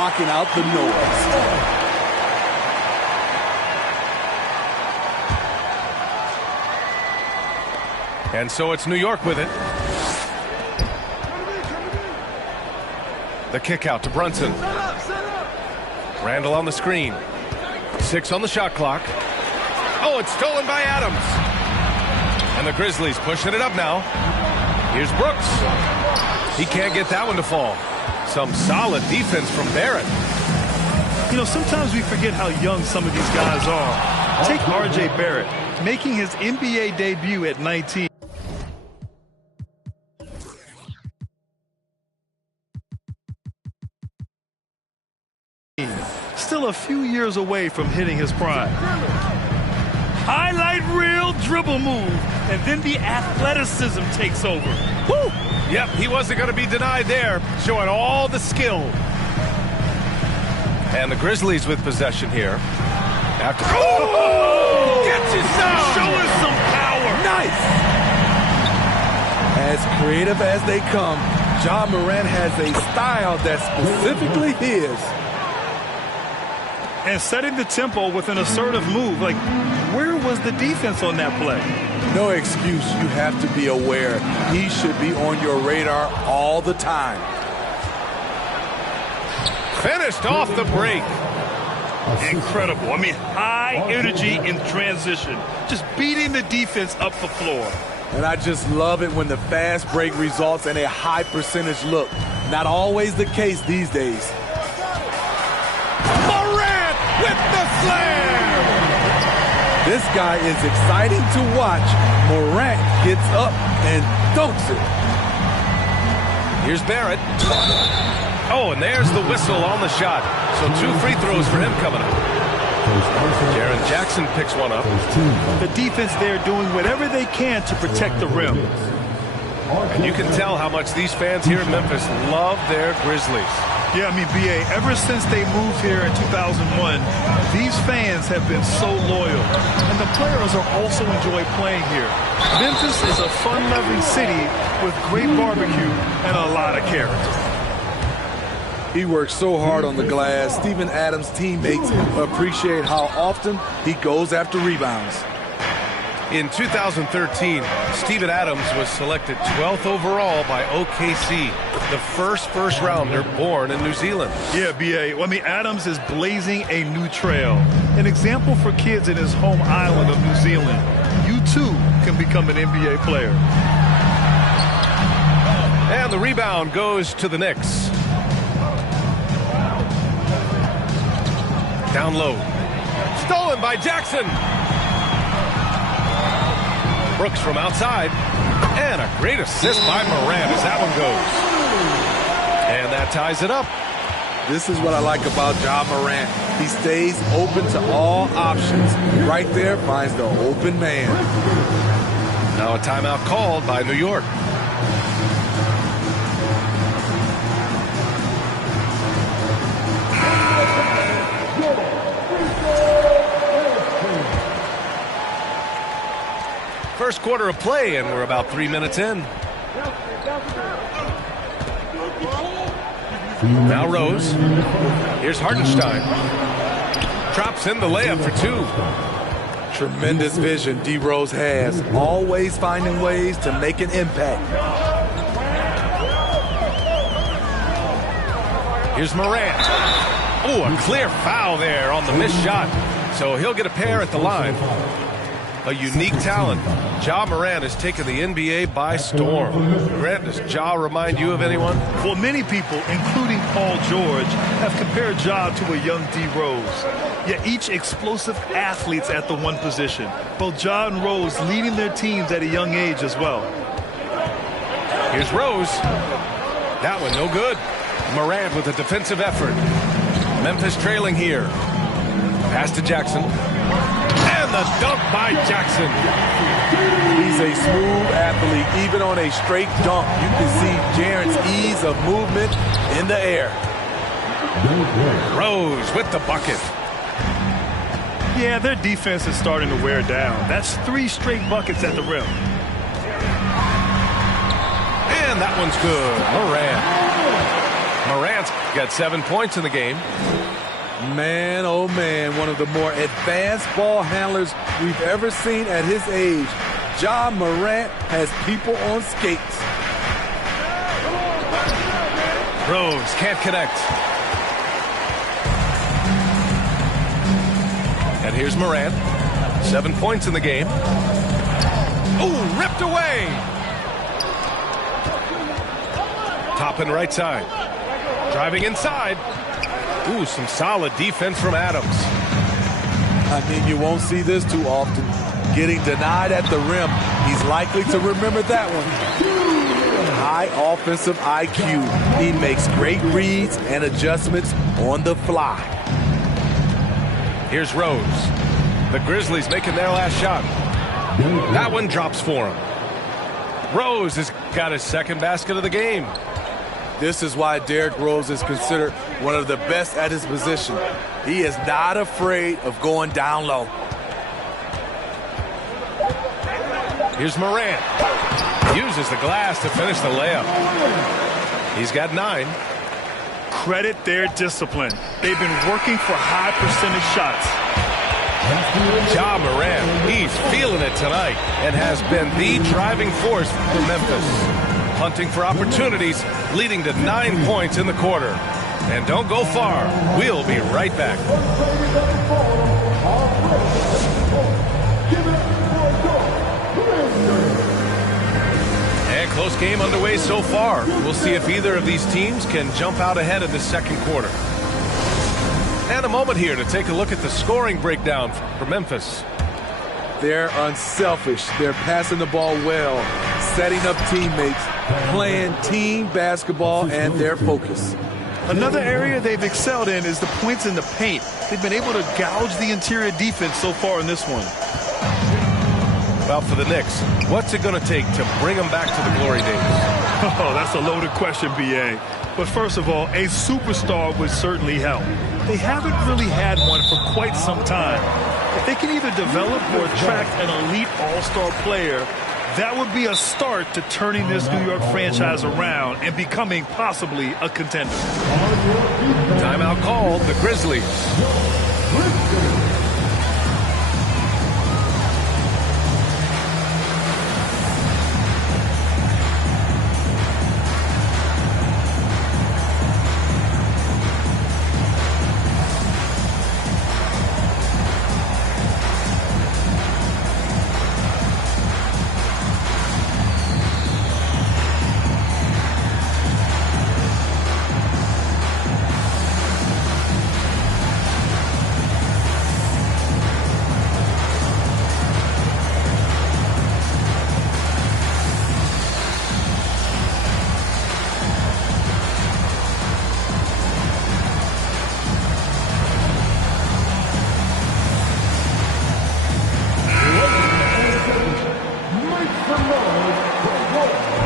blocking out the noise. And so it's New York with it. The kick out to Brunson. Randall on the screen. 6 on the shot clock. Oh, it's stolen by Adams. And the Grizzlies pushing it up now. Here's Brooks. He can't get that one to fall. Some solid defense from Barrett. You know, sometimes we forget how young some of these guys are. Take R.J. Barrett, making his NBA debut at 19. Still a few years away from hitting his prime. Highlight reel dribble move, and then the athleticism takes over. Woo! Yep, he wasn't going to be denied there, showing all the skill. And the Grizzlies with possession here. After Gets it down! Showing some power! Nice! As creative as they come, Ja Morant has a style that's specifically his. And setting the tempo with an assertive move. Like, where was the defense on that play? No excuse. You have to be aware. He should be on your radar all the time. finished off the break. Incredible. I mean, high energy in transition. Just beating the defense up the floor. And I just love it when the fast break results in a high percentage look. Not always the case these days. Morant with the slam! This guy is exciting to watch. Morant gets up and dunks it. Here's Barrett. Oh, and there's the whistle on the shot. So 2 free throws for him coming up. Jaren Jackson picks one up. The defense there doing whatever they can to protect the rim. And you can tell how much these fans here in Memphis love their Grizzlies. Yeah, I mean, B.A., ever since they moved here in 2001, these fans have been so loyal. And the players are also enjoy playing here. Memphis is a fun-loving city with great barbecue and a lot of character. He works so hard on the glass. Steven Adams' teammates appreciate how often he goes after rebounds. In 2013, Steven Adams was selected 12th overall by OKC, the first rounder born in New Zealand. Yeah, B.A. Well, I mean, Adams is blazing a new trail. An example for kids in his home island of New Zealand. You, too, can become an NBA player. And the rebound goes to the Knicks. Down low. Stolen by Jackson. Brooks from outside. And a great assist by Morant as that one goes. And that ties it up. This is what I like about Ja Morant. He stays open to all options. Right there finds the open man. Now a timeout called by New York. First quarter of play, and we're about 3 minutes in. Now Rose. Here's Hartenstein. Drops in the layup for 2. Tremendous vision D. Rose has. Always finding ways to make an impact. Here's Morant. Oh, a clear foul there on the missed shot. So he'll get a pair at the line. A unique talent. Ja Morant has taken the NBA by storm. Grant, does Ja remind you of anyone? Well, many people, including Paul George, have compared Ja to a young D. Rose. Yet each explosive athletes at the one position. Both Ja and Rose leading their teams at a young age as well. Here's Rose. That one no good. Morant with a defensive effort. Memphis trailing here. Pass to Jackson. And the dunk by Jackson. He's a smooth athlete. Even on a straight dunk, you can see Jaren's ease of movement in the air. Rose with the bucket. Yeah, their defense is starting to wear down. That's 3 straight buckets at the rim. And that one's good. Morant's Got 7 points in the game. Man, oh man, one of the more advanced ball handlers we've ever seen at his age. Ja Morant has people on skates. Rose can't connect. And here's Morant. 7 points in the game. Ooh, ripped away. Top and right side. Driving inside. Ooh, some solid defense from Adams. I mean, you won't see this too often. Getting denied at the rim. He's likely to remember that one. High offensive IQ. He makes great reads and adjustments on the fly. Here's Rose. The Grizzlies making their last shot. That one drops for him. Rose has got his second basket of the game. This is why Derrick Rose is considered one of the best at his position. He is not afraid of going down low. Here's Morant. Uses the glass to finish the layup. He's got 9. Credit their discipline. They've been working for high percentage shots. Ja Morant, he's feeling it tonight and has been the driving force for Memphis. Hunting for opportunities, leading to 9 points in the quarter. And don't go far. We'll be right back. And close game underway so far. We'll see if either of these teams can jump out ahead in the second quarter. And a moment here to take a look at the scoring breakdown for Memphis. They're unselfish. They're passing the ball well, setting up teammates, playing team basketball, and their focus. Another area they've excelled in is the points in the paint. They've been able to gouge the interior defense so far in this one. Well, for the Knicks, what's it going to take to bring them back to the glory days? Oh, that's a loaded question, B.A. But first of all, a superstar would certainly help. They haven't really had one for quite some time. If they can either develop or attract an elite all-star player, that would be a start to turning this New York franchise around and becoming possibly a contender. Timeout called, the Grizzlies.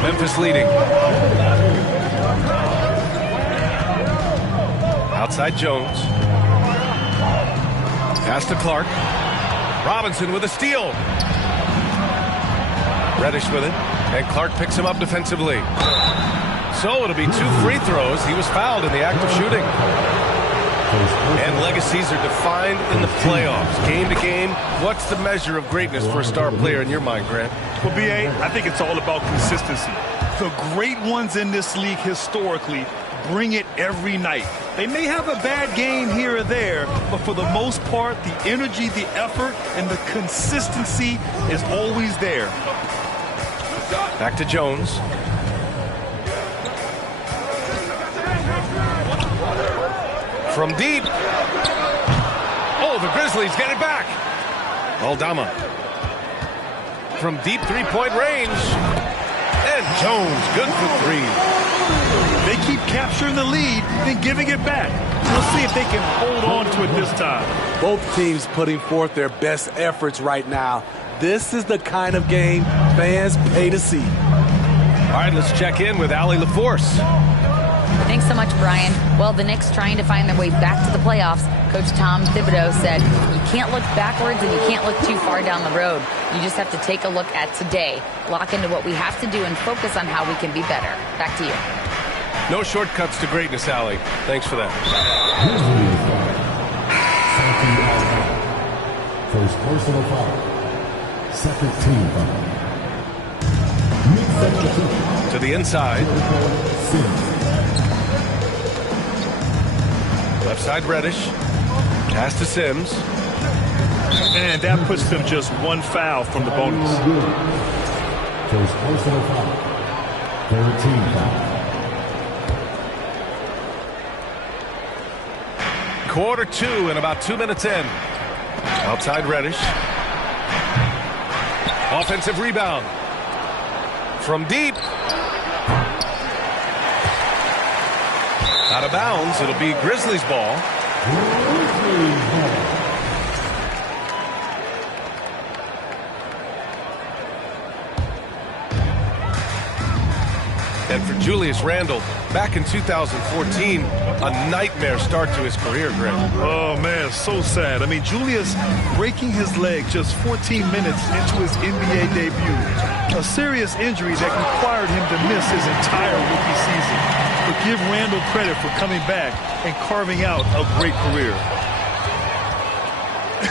Memphis leading. Outside Jones. Pass to Clark. Robinson with a steal. Reddish with it. And Clark picks him up defensively. So it'll be 2 free throws. He was fouled in the act of shooting. And legacies are defined in the playoffs. Game to game, what's the measure of greatness for a star player in your mind, Grant? Well, B.A., I think it's all about consistency. The great ones in this league historically bring it every night. They may have a bad game here or there, but for the most part, the energy, the effort, and the consistency is always there. Back to Jones. From deep. Oh, the Grizzlies get it back. Aldama. From deep three-point range. And Jones, good for 3. They keep capturing the lead, then giving it back. We'll see if they can hold on to it this time. Both teams putting forth their best efforts right now. This is the kind of game fans pay to see. All right, let's check in with Allie LaForce. Thanks so much, Brian. Well, the Knicks trying to find their way back to the playoffs. Coach Tom Thibodeau said, you can't look backwards and you can't look too far down the road. You just have to take a look at today, lock into what we have to do and focus on how we can be better. Back to you. No shortcuts to greatness, Allie. Thanks for that. First personal foul. Second team foul. To the inside. Left side Reddish. Pass to Sims. And that puts them just one foul from the bonus. First personal foul. Third team foul. Quarter 2 and about 2 minutes in. Outside Reddish. Offensive rebound. From deep. Out of bounds. It'll be Grizzlies ball. And for Julius Randle, back in 2014, a nightmare start to his career, Greg. Oh, man, so sad. I mean, Julius breaking his leg just 14 minutes into his NBA debut. A serious injury that required him to miss his entire rookie season. But give Randle credit for coming back and carving out a great career.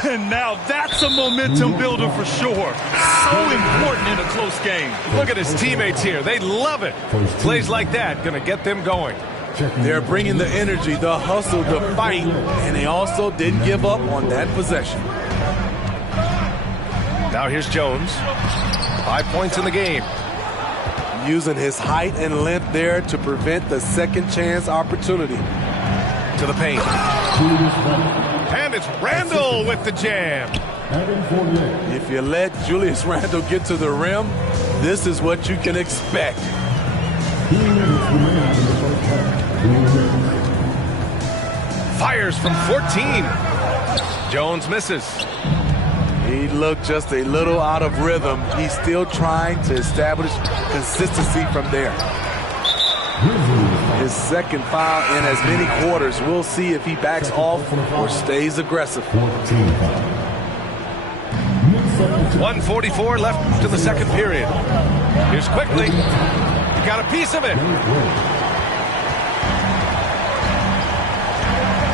And now that's a momentum builder for sure. So important in a close game. Look at his teammates here. They love it. Plays like that going to get them going. They're bringing the energy, the hustle, the fight, and they also didn't give up on that possession. Now here's Jones. 5 points in the game. Using his height and length there to prevent the second chance opportunity. To the paint. And it's Randle with the jam. If you let Julius Randle get to the rim, this is what you can expect. Fires from 14. Jones misses. He looked just a little out of rhythm. He's still trying to establish consistency from there. His second foul in as many quarters. We'll see if he backs off or stays aggressive. 1:44 left to the second period. Here's Quickly. He got a piece of it.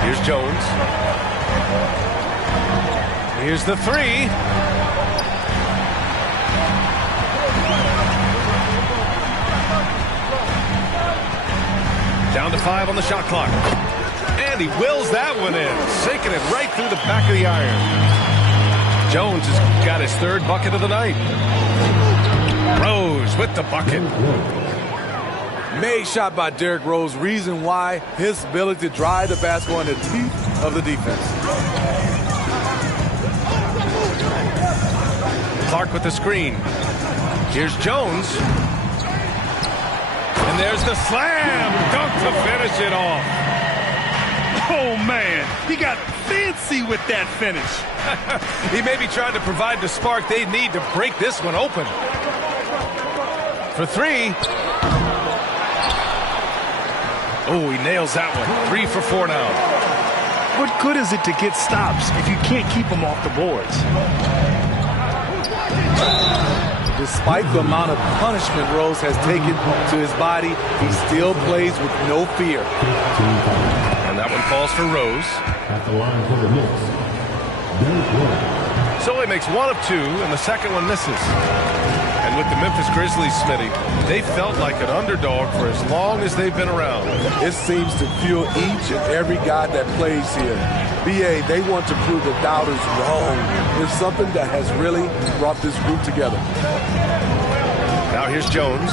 Here's Jones. Here's the three. Down to 5 on the shot clock. And he wills that one in, sinking it right through the back of the iron. Jones has got his third bucket of the night. Rose with the bucket. Made shot by Derrick Rose. Reason why, his ability to drive the basketball in the teeth of the defense. Clark with the screen. Here's Jones. And there's the slam dunk to finish it off. Oh, man, he got fancy with that finish. He may be trying to provide the spark they need to break this one open. For three. Oh, he nails that one. 3 for 4 now. What good is it to get stops if you can't keep them off the boards? Despite the amount of punishment Rose has taken to his body, he still plays with no fear. And that one falls for Rose. At the line for the Knicks. So he makes 1 of 2, and the second one misses. And with the Memphis Grizzlies, Smitty, they felt like an underdog for as long as they've been around. It seems to fuel each and every guy that plays here. BA, they want to prove the doubters wrong. It's something that has really brought this group together. Now here's Jones.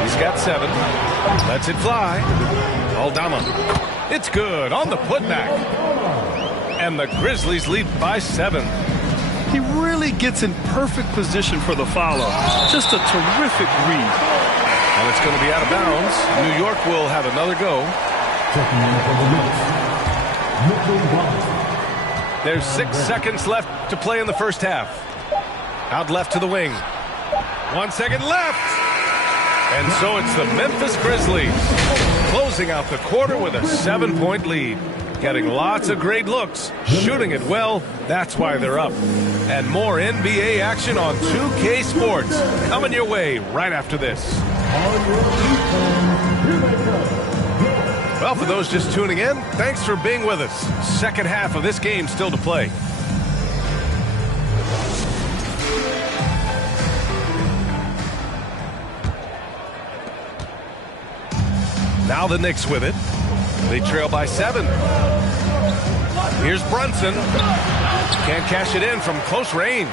He's got 7. Lets it fly. Aldama. It's good on the putback. And the Grizzlies lead by 7. He really gets in perfect position for the follow. Just a terrific read. And it's going to be out of bounds. New York will have another go. There's 6 seconds left to play in the first half. Out left to the wing. 1 second left. And so it's the Memphis Grizzlies closing out the quarter with a 7-point lead. getting lots of great looks, shooting it well. That's why they're up. And more NBA action on 2K Sports coming your way right after this. Well, for those just tuning in, thanks for being with us. Second half of this game still to play. Now the Knicks with it. They trail by 7. Here's Brunson. Can't cash it in from close range.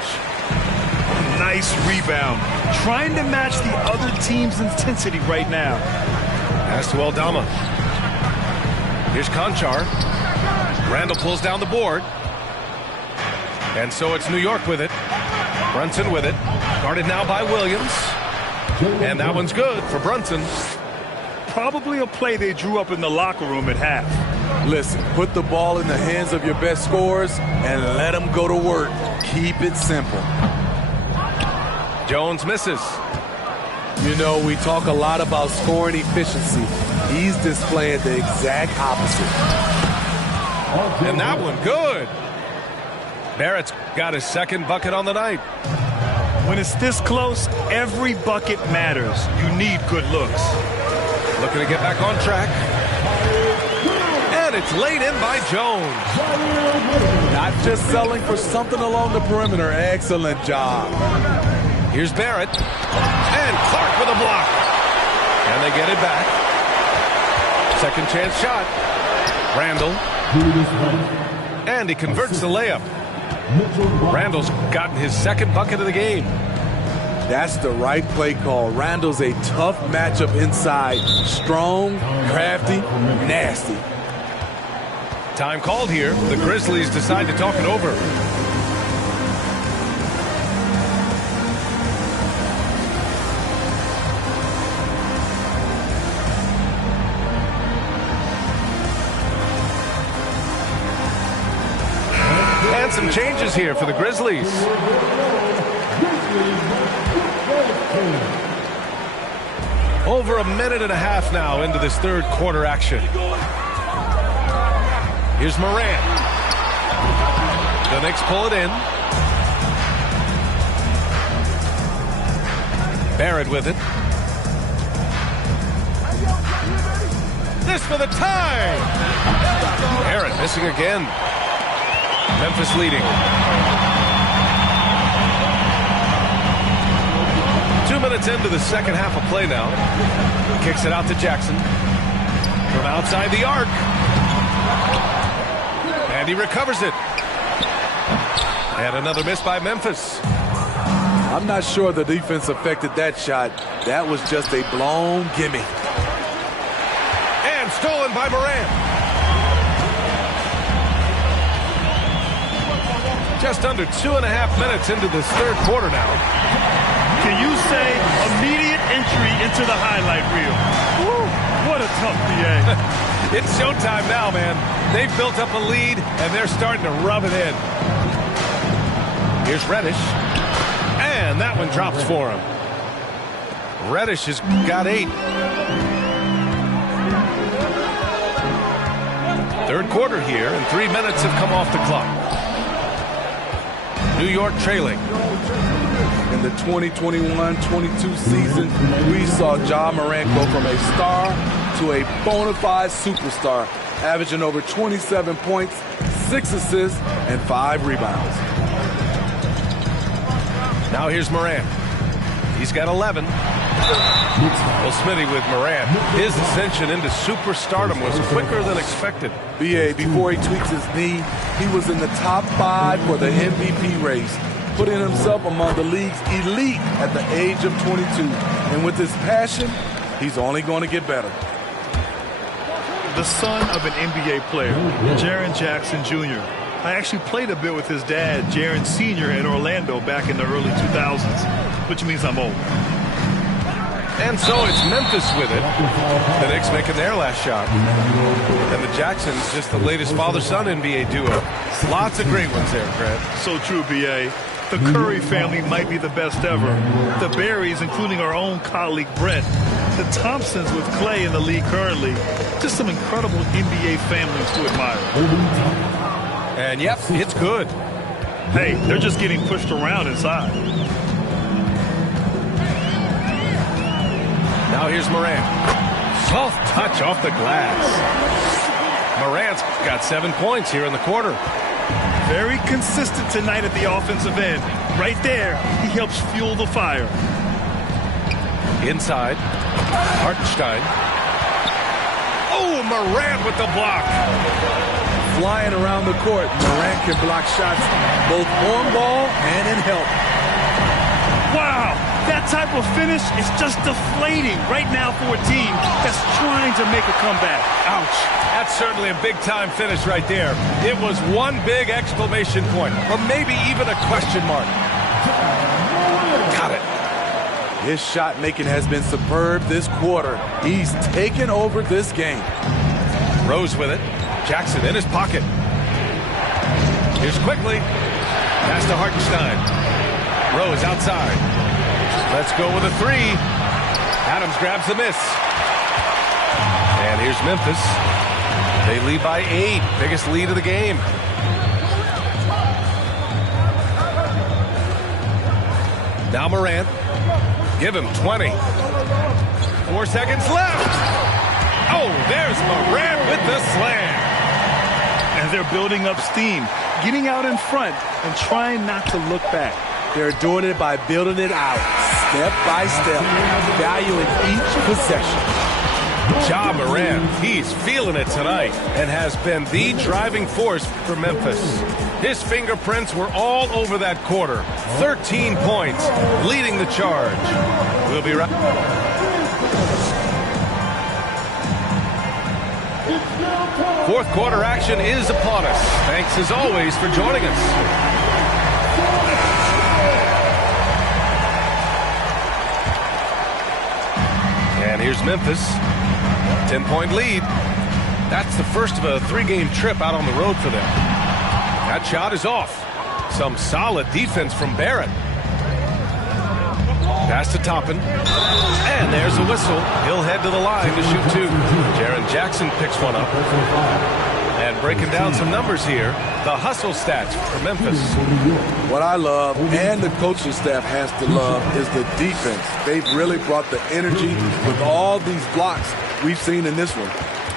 Nice rebound. Trying to match the other team's intensity right now. Pass to Aldama. Here's Conchar. Randall pulls down the board. And so it's New York with it. Brunson with it. Guarded now by Williams. And that one's good for Brunson. Probably a play they drew up in the locker room at half. Listen, put the ball in the hands of your best scorers and let them go to work. Keep it simple. Jones misses. You know, we talk a lot about scoring efficiency. He's displaying the exact opposite. And that one, good. Barrett's got his second bucket on the night. When it's this close, every bucket matters. You need good looks. Looking to get back on track. And it's laid in by Jones. Not just selling for something along the perimeter. Excellent job. Here's Barrett. And Clark with a block. And they get it back. Second chance shot. Randall. And he converts the layup. Randall's gotten his second bucket of the game. That's the right play call. Randall's a tough matchup inside. Strong, crafty, nasty. Time called here. The Grizzlies decide to talk it over. And some changes here for the Grizzlies. Over a minute and a half now into this third quarter action. Here's Morant. The Knicks pull it in. Barrett with it. This for the tie. Barrett missing again. Memphis leading. 2 minutes into the second half of play now. Kicks it out to Jackson. From outside the arc. And he recovers it. And another miss by Memphis. I'm not sure the defense affected that shot. That was just a blown gimme. And stolen by Morant. Just under 2.5 minutes into this third quarter now. Can you say immediate entry into the highlight reel? Woo, what a tough BA. It's showtime now, man. They've built up a lead, and they're starting to rub it in. Here's Reddish. And that one drops for him. Reddish has got 8. Third quarter here, and 3 minutes have come off the clock. New York trailing. In the 2021-22 season, we saw Ja Morant go from a star to a bona fide superstar, averaging over 27 points, 6 assists, and 5 rebounds. Now here's Morant. He's got 11. Well, Smitty with Morant, his ascension into superstardom was quicker than expected. BA, before he tweaked his knee, he was in the top 5 for the MVP race, putting himself among the league's elite at the age of 22. And with his passion, he's only going to get better. The son of an NBA player, Jaren Jackson Jr. I actually played a bit with his dad, Jaren Sr. in Orlando back in the early 2000s, which means I'm old. And so it's Memphis with it. The Knicks making their last shot. And the Jacksons, just the latest father-son NBA duo. Lots of great ones there, Grant. So true, B.A. The Curry family might be the best ever. The Berrys, including our own colleague Brett. The Thompsons with Clay in the league currently. Just some incredible NBA families to admire. And yep, it's good. Hey, they're just getting pushed around inside. Now here's Morant. Soft touch off the glass. Morant's got 7 points here in the quarter. Very consistent tonight at the offensive end. Right there, he helps fuel the fire. Inside, Hartenstein. Oh, Morant with the block. Flying around the court, Morant can block shots both on ball and in help. Wow, that type of finish is just deflating right now for a team that's trying to make a comeback. Ouch. That's certainly a big-time finish right there. It was one big exclamation point, or maybe even a question mark. Got it. His shot making has been superb this quarter. He's taken over this game. Rose with it. Jackson in his pocket. Here's quickly. Pass to Hartenstein. Rose outside. Let's go with a three. Adams grabs the miss. And here's Memphis. They lead by 8. Biggest lead of the game. Now Morant. Give him 20. 4 seconds left. Oh, there's Morant with the slam. And they're building up steam, getting out in front and trying not to look back. They're doing it by building it out, step by step, valuing each possession. Ja Morant, he's feeling it tonight and has been the driving force for Memphis. His fingerprints were all over that quarter. 13 points, leading the charge. We'll be right. Fourth quarter action is upon us. Thanks as always for joining us. And here's Memphis. 10-point lead. That's the first of a 3-game trip out on the road for them. That shot is off. Some solid defense from Barrett. Pass to Toppin. And there's a whistle. He'll head to the line to shoot 2. Jaren Jackson picks one up. And breaking down some numbers here, the hustle stats for Memphis. What I love, and the coaching staff has to love, is the defense. They've really brought the energy with all these blocks we've seen in this one.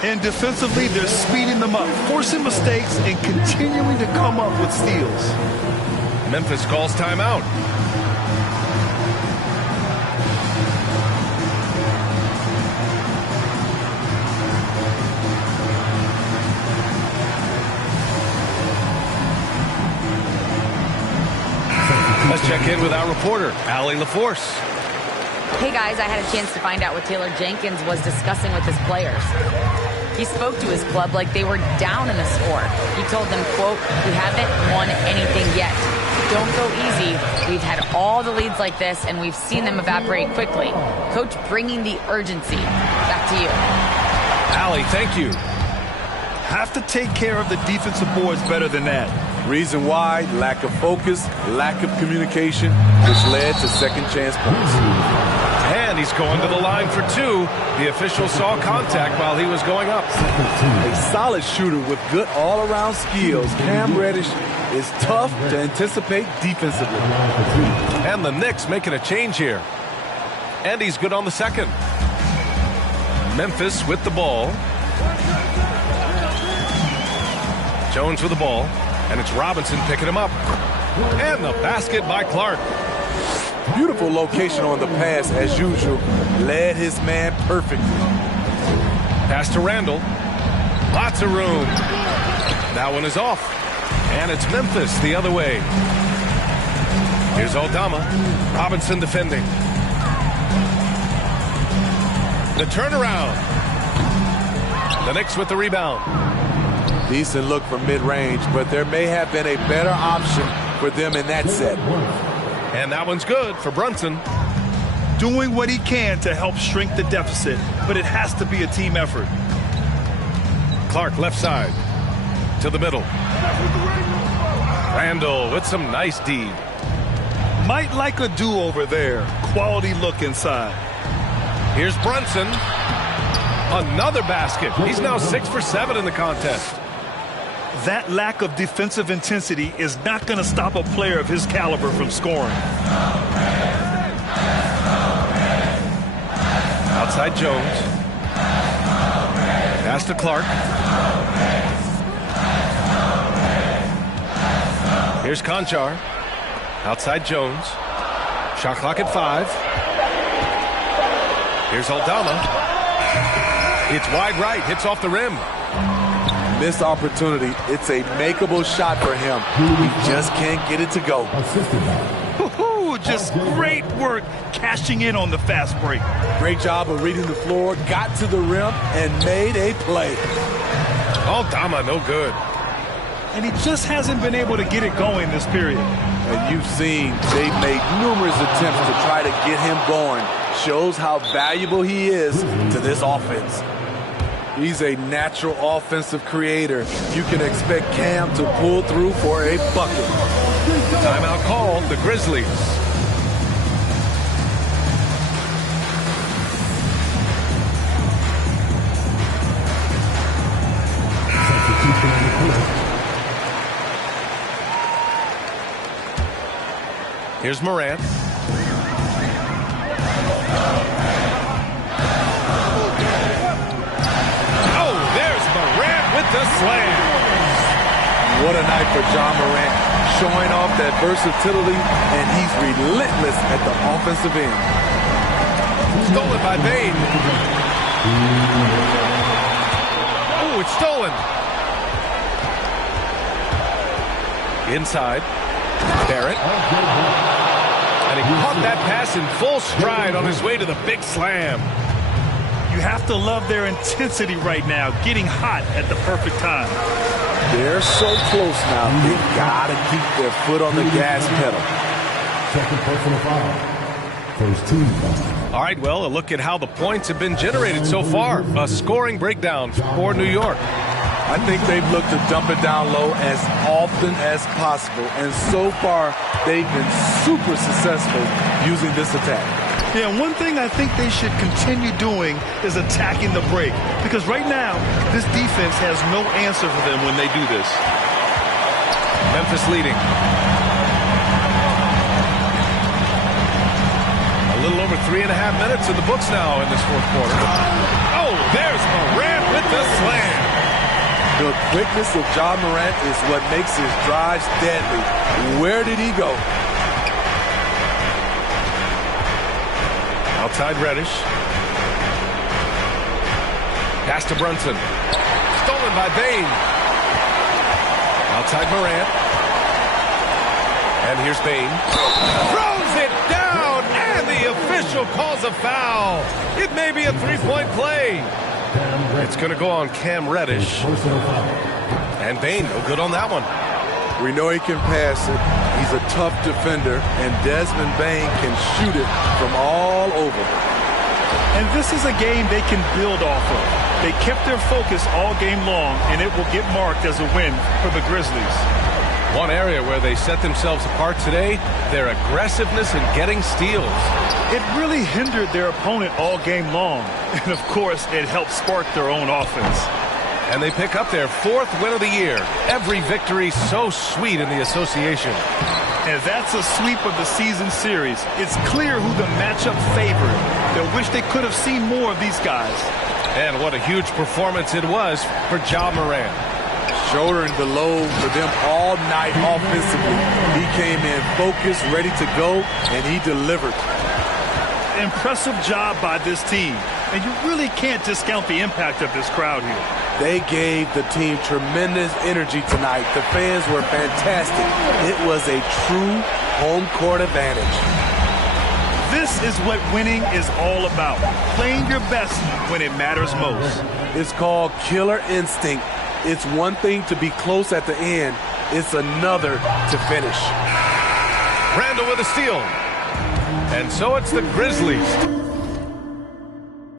And defensively, they're speeding them up, forcing mistakes, and continuing to come up with steals. Memphis calls timeout. Let's check in with our reporter, Allie LaForce. Hey guys, I had a chance to find out what Taylor Jenkins was discussing with his players. He spoke to his club like they were down in the score. He told them, quote, "We haven't won anything yet. Don't go easy. We've had all the leads like this, and we've seen them evaporate quickly." Coach bringing the urgency. Back to you. Allie, thank you. Have to take care of the defensive boards better than that. Reason why, lack of focus, lack of communication, which led to second chance points. And he's going to the line for 2. The official saw contact while he was going up. A solid shooter with good all-around skills. Cam Reddish is tough to anticipate defensively. And the Knicks making a change here. And he's good on the second. Memphis with the ball. Jones with the ball. And it's Robinson picking him up. And the basket by Clark. Beautiful location on the pass, as usual. Led his man perfectly. Pass to Randall. Lots of room. That one is off. And it's Memphis the other way. Here's Aldama. Robinson defending. The turnaround. The Knicks with the rebound. Decent look from mid-range, but there may have been a better option for them in that set. And that one's good for Brunson. Doing what he can to help shrink the deficit, but it has to be a team effort. Clark left side to the middle. Randall with some nice D. Might like a do-over there. Quality look inside. Here's Brunson. Another basket. He's now 6 for 7 in the contest. That lack of defensive intensity is not going to stop a player of his caliber from scoring. Outside Jones. Pass to Clark. Here's Conchar. Outside Jones. Shot clock at 5. Here's Aldama. It's wide right. Hits off the rim. Missed opportunity. It's a makeable shot for him. He just can't get it to go. Just great work cashing in on the fast break. Great job of reading the floor, got to the rim, and made a play. Aldama, no good. And he just hasn't been able to get it going this period. And you've seen they've made numerous attempts to try to get him going. Shows how valuable he is to this offense. He's a natural offensive creator. You can expect Cam to pull through for a bucket. Timeout called, the Grizzlies. Here's Morant. Oh, there's Morant with the slam. What a night for Ja Morant, showing off that versatility, and he's relentless at the offensive end. Stolen by Bane. Oh, it's stolen. Inside. Barrett. And he caught that pass in full stride on his way to the big slam. You have to love their intensity right now, getting hot at the perfect time. They're so close now. They've got to keep their foot on the gas pedal. Second personal foul. First team foul. All right, well, a look at how the points have been generated so far. A scoring breakdown for New York. I think they've looked to dump it down low as often as possible. And so far, they've been super successful using this attack. Yeah, one thing I think they should continue doing is attacking the break. Because right now, this defense has no answer for them when they do this. Memphis leading. A little over 3.5 minutes in the books now in this fourth quarter. Oh, there's Morant with the slam. The quickness of Ja Morant is what makes his drives deadly. Where did he go? Outside Reddish. Pass to Brunson. Stolen by Bane. Outside Morant. And here's Bane. Throws it down, and the official calls a foul. It may be a three-point play. It's going to go on Cam Reddish. And Bane, no good on that one. We know he can pass it. He's a tough defender, and Desmond Bane can shoot it from all over. And this is a game they can build off of. They kept their focus all game long, and it will get marked as a win for the Grizzlies. One area where they set themselves apart today, their aggressiveness in getting steals. It really hindered their opponent all game long. And, of course, it helped spark their own offense. And they pick up their 4th win of the year. Every victory so sweet in the association. And that's a sweep of the season series. It's clear who the matchup favored. They wish they could have seen more of these guys. And what a huge performance it was for Ja Morant. Shouldering the load for them all night offensively. He came in focused, ready to go, and he delivered. Impressive job by this team. And you really can't discount the impact of this crowd here. They gave the team tremendous energy tonight. The fans were fantastic. It was a true home court advantage. This is what winning is all about. Playing your best when it matters most. It's called killer instinct. It's one thing to be close at the end. It's another to finish. Randall with a steal. And so it's the Grizzlies